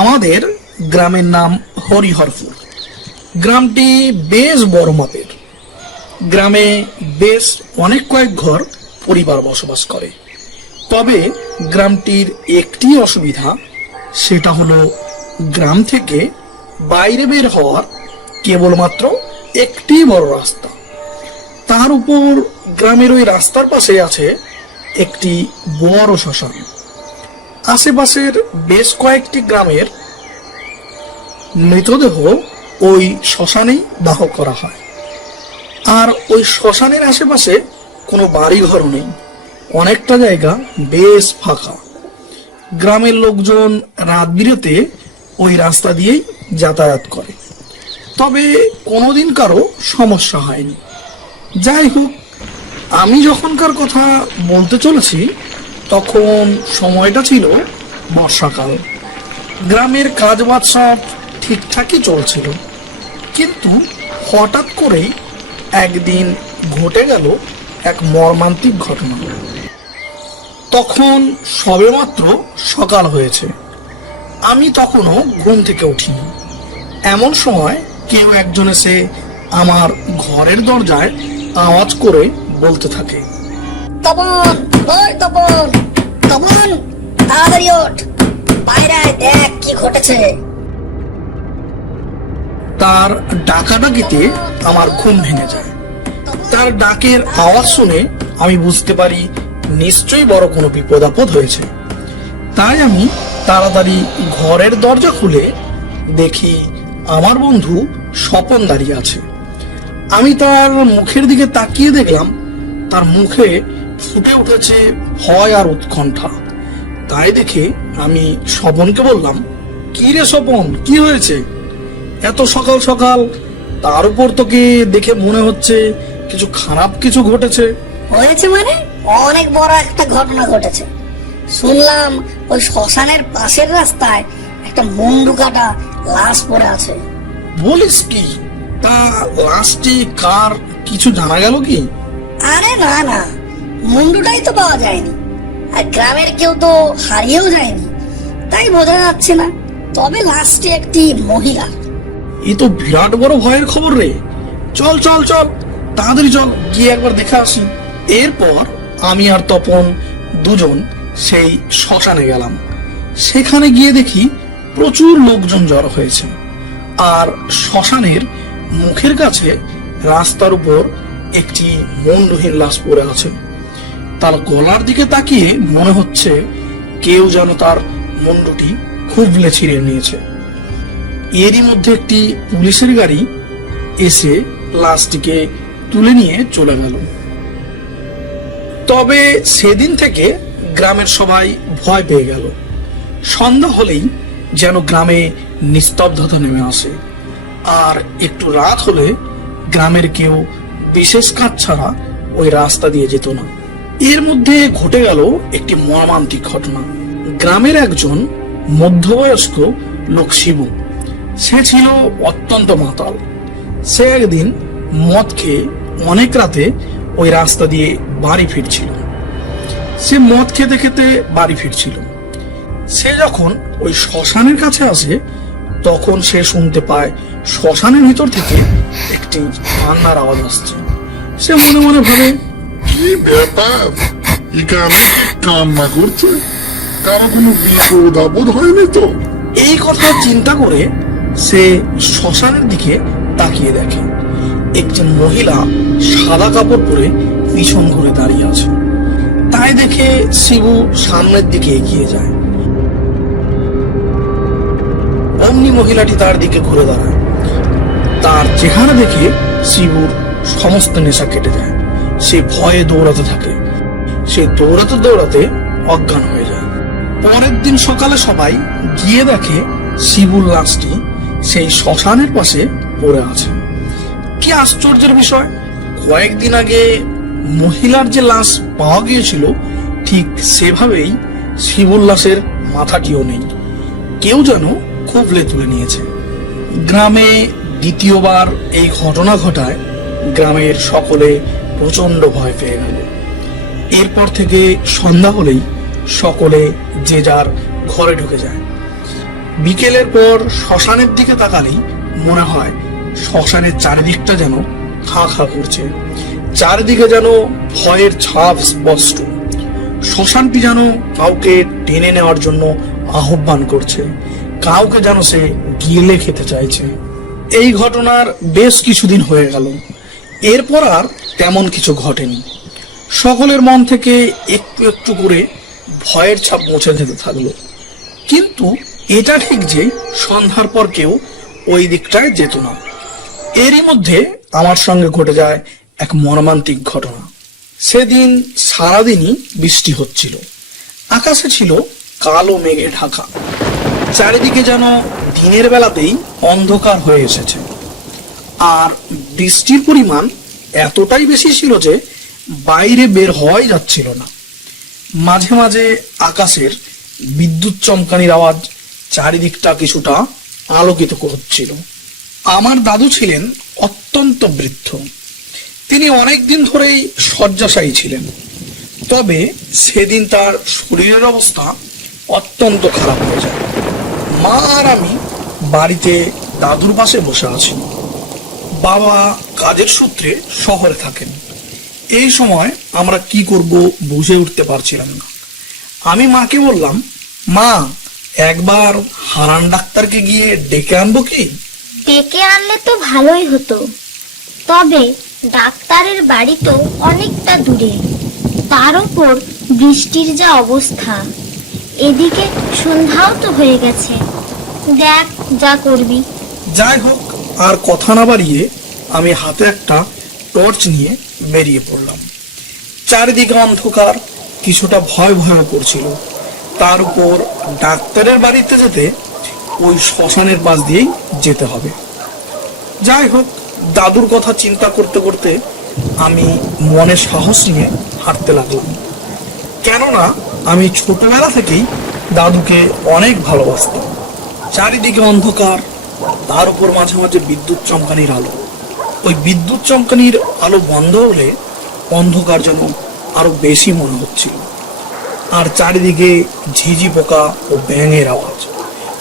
আমাদের গ্রামের নাম হরিহরপুর। গ্রামটি বেশ বড় মাপের। গ্রামে বেশ অনেক কয়েক ঘর পরিবার বসবাস করে। তবে গ্রামটির একটি অসুবিধা, সেটা হলো গ্রাম থেকে বাইরে বের হওয়ার কেবলমাত্র একটি বড় রাস্তা। তার উপর গ্রামের ওই রাস্তার পাশে আছে একটি বড় শ্মশান। আশেপাশের বেশ কয়েকটি গ্রামের মৃতদেহ ওই শ্মশানেই দাহ করা হয়। আর ওই শ্মশানের আশেপাশে কোনো বাড়ি ঘর নেই, অনেকটা জায়গা বেশ ফাঁকা। গ্রামের লোকজন রাত বিরেতে ওই রাস্তা দিয়েই যাতায়াত করে। তবে কোনোদিন কারো সমস্যা হয়নি। যাই হোক, আমি যখনকার কথা বলতে চলেছি তখন সময়টা ছিল বর্ষাকাল। গ্রামের কাজবাজ সব ঠিকঠাকই চলছিল, কিন্তু হঠাৎ করেই একদিন ঘটে গেল এক মর্মান্তিক ঘটনা। তখন সবেমাত্র সকাল হয়েছে, আমি তখনও ঘুম থেকে উঠিনি। এমন সময় কেউ একজন এসে আমার ঘরের দরজায় আওয়াজ করে বলতে থাকে, তপন, ওই তপন, তপন, তাড়াতাড়ি ওঠ, বাইরে আয়, দেখ কি ঘটেছে। তার ডাকাডাকিতে আমার ঘুম ভেঙে যায়। তার ডাকের আওয়াজ শুনে আমি বুঝতে পারি নিশ্চয়ই বড় কোনো বিপদ আপদ হয়েছে। তাই আমি তাড়াতাড়ি ঘরের দরজা খুলে দেখি আমার বন্ধু স্বপন দাঁড়িয়ে আছে। আমি তার মুখের দিকে তাকিয়ে দেখলাম তার মুখে ফুটে উঠেছে ভয় আর উৎকণ্ঠা। তাই দেখে আমি স্বপনকে বললাম, কি রে স্বপন, কি হয়েছে এত সকাল সকাল? তার উপর তোকে দেখে মনে হচ্ছে কিছু খারাপ কিছু ঘটেছে। হয়েছে মানে অনেক বড় একটা ঘটনা ঘটেছে। শুনলাম ওই শ্মশানের পাশের রাস্তায় একটা মুন্ডু কাটা লাশ পড়ে আছে। বলিস কি? তা লাশটি কার, কিছু জানা গেল কি? আরে না না, মুন্ডুটাই তো পাওয়া যায়নি, আর গ্রামের কেউ তো হারিয়েও যায়নি, তাই বোঝা যাচ্ছে না। তবে লাশটি একটি মহিলা। এ তো বিরাট বড় ভয়ের খবর রে। চল চল চল, তাড়াতাড়ি চল, গিয়ে একবার দেখে আসি। এরপর আমি আর তপন দুজন সেই শ্মশানে গেলাম। সেখানে গিয়ে দেখি প্রচুর লোকজন জড়ো হয়েছে, আর শ্মশানের মুখের কাছে রাস্তার উপর একটি মুন্ডহীন লাশ পড়ে আছে। তার গলার দিকে তাকিয়ে মনে হচ্ছে কেউ যেন তার মুন্ডটি খুবলে ছিঁড়ে নিয়েছে। এরই মধ্যে একটি পুলিশের গাড়ি এসে লাশটিকে তুলে নিয়ে চলে গেল। তবে সেদিন থেকে গ্রামের সবাই ভয় পেয়ে গেল। সন্ধ্যা হলেই যেন গ্রামে নিস্তব্ধতা নেমে আসে, আর একটু রাত হলে গ্রামের কেউ বিশেষ কাজ ছাড়া ওই রাস্তা দিয়ে যেত না। এর মধ্যে ঘটে গেল একটি মর্মান্তিক ঘটনা। গ্রামের একজন মধ্যবয়স্ক লোক শিবু, সে ছিল অত্যন্ত মাতাল। সে একদিন মদ খেয়ে অনেক রাতে ওই রাস্তা দিয়ে বাড়ি ফিরছিল। সে মদ খেতে খেতে বাড়ি ফিরছিল। সে যখন ওই শ্মশানের কাছে আসে তখন সে শুনতে পায় শ্মশানের ভিতর থেকে একটি কান্নার আওয়াজ আসছে। সে মনে মনে ভাবে, কি ব্যাপার, এখানে কান্না করছে? কারো কোনো বিপদ আপদ হয়নি তো? এই কথা চিন্তা করে সে শ্মশানের দিকে তাকিয়ে দেখে একজন মহিলা সাদা কাপড় পরে পিছন ঘুরে দাঁড়িয়ে আছে। তাই দেখে শিবু সামনের দিকে এগিয়ে যায়। অমনি মহিলাটি তার দিকে ঘুরে দাঁড়ায়। তার চেহারা দেখে শিবুর সমস্ত নেশা কেটে যায়। সে ভয়ে দৌড়াতে থাকে। সে দৌড়াতে দৌড়াতে অজ্ঞান হয়ে যায়। পরের দিন সকালে সবাই গিয়ে দেখে শিবুর লাশটি সেই শ্মশানের পাশে পড়ে আছে। কি আশ্চর্যের বিষয়, কয়েকদিন আগে মহিলার যে লাশ পাওয়া গিয়েছিল ঠিক সেভাবেই শিবুর লাশের মাথাটিও নেই। কেউ যেন খুবলে তুলে নিয়েছে। গ্রামে দ্বিতীয়বার এই ঘটনা ঘটায় গ্রামের সকলে প্রচন্ড ভয় পেয়ে গেল। এরপর থেকে সন্ধ্যা হলেই সকলে যে যার ঘরে ঢুকে যায়। বিকেলের পর শ্মশানের দিকে তাকালেই মনে হয় শ্মশানের চারিদিকটা যেন খা খা করছে, চারিদিকে যেন ভয়ের ছাপ স্পষ্ট। শ্মশানটি যেন কাউকে টেনে নেওয়ার জন্য আহ্বান করছে, কাউকে যেন সে গিলে খেতে চাইছে। এই ঘটনার বেশ কিছুদিন হয়ে গেল, এরপর আর তেমন কিছু ঘটেনি। সকলের মন থেকে একটু একটু করে ভয়ের ছাপ মুছে যেতে থাকলো। কিন্তু এটা ঠিক যে সন্ধ্যার পর কেউ ওই দিকটায় যেত না। এরই মধ্যে আমার সঙ্গে ঘটে যায় এক মর্মান্তিক ঘটনা। সেদিন সারাদিনই বৃষ্টি হচ্ছিল, আকাশে ছিল কালো মেঘে ঢাকা, চারিদিকে যেন দিনের বেলাতেই অন্ধকার হয়ে এসেছে। আর বৃষ্টির পরিমাণ এতটাই বেশি ছিল যে বাইরে বের হওয়াই যাচ্ছিল না। মাঝে মাঝে আকাশের বিদ্যুৎ চমকানির আওয়াজ চারিদিকটা কিছুটা আলোকিত করছিল। আমার দাদু ছিলেন অত্যন্ত বৃদ্ধ, তিনি অনেকদিন ধরেই শয্যাশায়ী ছিলেন। তবে সেদিন তার শরীরের অবস্থা অত্যন্ত খারাপ হয়ে যায়। মা আর আমি বাড়িতে দাদুর পাশে বসে আছি। বাবা কাজের সূত্রে শহরে থাকেন। এই সময় আমরা কি করব বুঝে উঠতে পারছিলাম না। আমি মাকে বললাম, মা, একবার হারান ডাক্তারকে গিয়ে ডেকে আনবো কি? ডেকে আনলে তো ভালোই হতো, তবে ডাক্তারের বাড়ি তো অনেকটা দূরে, তার উপর বৃষ্টির যা অবস্থা, এদিকে সন্ধ্যাও তো হয়ে গেছে। দেখ যা করবি। যাই হোক, আর কথা না বাড়িয়ে আমি হাতে একটা টর্চ নিয়ে বেরিয়ে পড়লাম। চারিদিকে অন্ধকার, কিছুটা ভয় ভয় করছিল। তার উপর ডাক্তারের বাড়িতে যেতে ওই শ্মশানের পাশ দিয়েই যেতে হবে। যাই হোক, দাদুর কথা চিন্তা করতে করতে আমি মনে সাহস নিয়ে হাঁটতে লাগলাম। কেননা আমি ছোটবেলা থেকেই দাদুকে অনেক ভালোবাসতাম। চারিদিকে অন্ধকার, তার উপর মাঝে মাঝে বিদ্যুৎ চমকানির আলো। ওই বিদ্যুৎ চমকানির আলো বন্ধ হলে অন্ধকার যেন আরো বেশি মনে হচ্ছিল। আর চারিদিকে ঝিঝি পোকা ও ব্যাঙের আওয়াজ,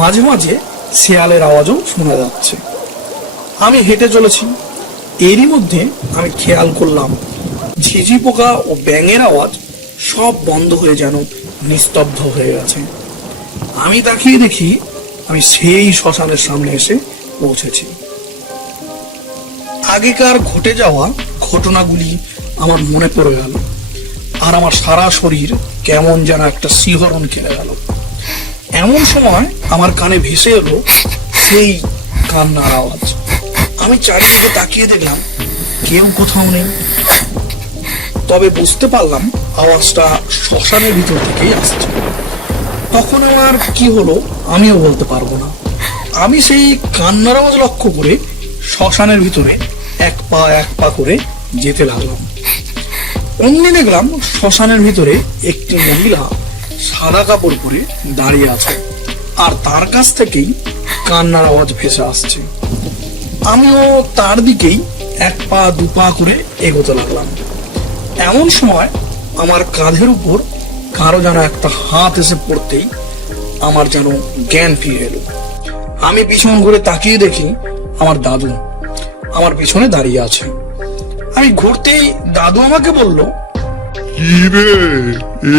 মাঝে মাঝে শেয়ালের আওয়াজও শোনা যাচ্ছে। আমি হেঁটে চলেছি, এরই মধ্যে আমি খেয়াল করলাম ঝিঝি পোকা ও ব্যাঙের আওয়াজ সব বন্ধ হয়ে যেন নিস্তব্ধ হয়ে গেছে। আমি তাকিয়ে দেখি আমি সেই শ্মশানের সামনে এসে পৌঁছেছি। আগেকার ঘটে যাওয়া ঘটনাগুলি আমার মনে পড়ে গেল, আর আমার সারা শরীর কেমন যেন একটা শিহরণ খেলে গেল। এমন সময় আমার কানে ভেসে এলো সেই কান্নার আওয়াজ। আমি চারিদিকে তাকিয়ে দেখলাম কেউ কোথাও নেই, তবে বুঝতে পারলাম আওয়াজটা শ্মশানের ভিতর থেকেই আসছে। তখন আমার কি হলো আমিও বলতে পারবো না। আমি সেই কান্নার আওয়াজ লক্ষ্য করে শ্মশানের ভিতরে এক পা করে যেতে লাগলাম। অমনি দেখলাম শ্মশানের ভিতরে একটি মহিলা সাদা কাপড় পরে দাঁড়িয়ে আছে, আর তার কাছ থেকেই কান্নার আওয়াজ ভেসে আসছে। আমিও তার দিকেই এক পা দু পা করে এগোতে লাগলাম। এমন সময় আমার কাঁধের উপর কারো যেন একটা হাত এসে পড়তেই আমার যেন জ্ঞান ফিরে এলো। আমি পিছন ঘুরে তাকিয়ে দেখি আমার দাদু আমার পিছনে দাঁড়িয়ে আছে। আমি ঘুরতেই দাদু আমাকে বলল, কি রে,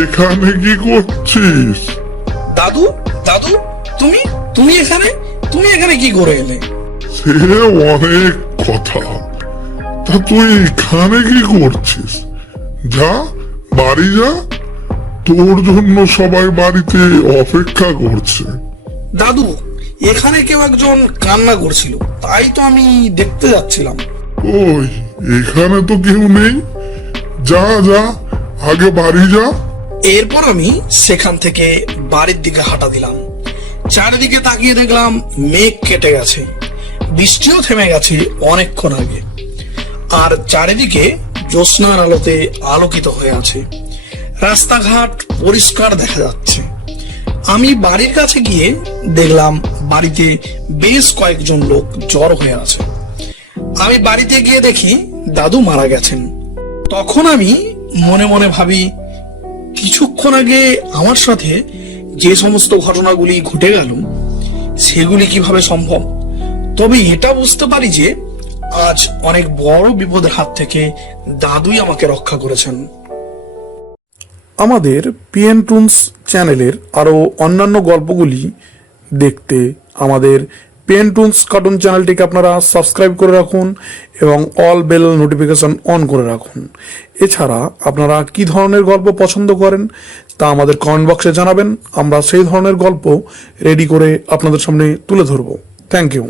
এখানে কি করছিস? দাদু দাদু তুমি তুমি এখানে তুমি এখানে কি করে এলে? সে অনেক কথা, তা তুই এখানে কি করছিস? যা, বাড়ি যা, তোর জন্য সবাই বাড়িতে অপেক্ষা করছে। দাদু, এখানে কেউ একজন কান্না করছিল, তাই তো আমি দেখতে যাচ্ছিলাম। ওই, এখানে তো কেউ নেই। যা যা, আগে বাড়ি যা। এরপর আমি সেখান থেকে বাড়ির দিকে হাঁটা দিলাম। চারিদিকে তাকিয়ে দেখলাম মেঘ কেটে গেছে, বৃষ্টিও থেমে গেছে অনেকক্ষণ আগে, আর চারিদিকে জ্যোৎস্নার আলোতে আলোকিত হয়ে আছে। রাস্তাঘাট পরিষ্কার দেখা যাচ্ছে। আমি বাড়ির কাছে গিয়ে দেখলাম বাড়িতে বেশ কয়েকজন লোক জড়ো হয়ে আছে। আমি বাড়িতে গিয়ে দেখি দাদু মারা গেছেন। তখন আমি মনে মনে ভাবি, কিছুক্ষণ আগে আমার সাথে যে সমস্ত ঘটনাগুলি ঘটে গেল, সেগুলি কিভাবে সম্ভব। তবে এটা বুঝতে পারি যে আজ অনেক বড় বিপদের হাত থেকে দাদুই আমাকে রক্ষা করেছেন। আমাদের পিএন টুনস চ্যানেলের আরও অন্যান্য গল্পগুলি দেখতে আমাদের পিএন টুনস কার্টুন চ্যানেলটিকে আপনারা সাবস্ক্রাইব করে রাখুন এবং অল বেল নোটিফিকেশন অন করে রাখুন। এছাড়া আপনারা কি ধরনের গল্প পছন্দ করেন তা আমাদের কমেন্ট বক্সে জানাবেন, আমরা সেই ধরনের গল্প রেডি করে আপনাদের সামনে তুলে ধরব। Thank you.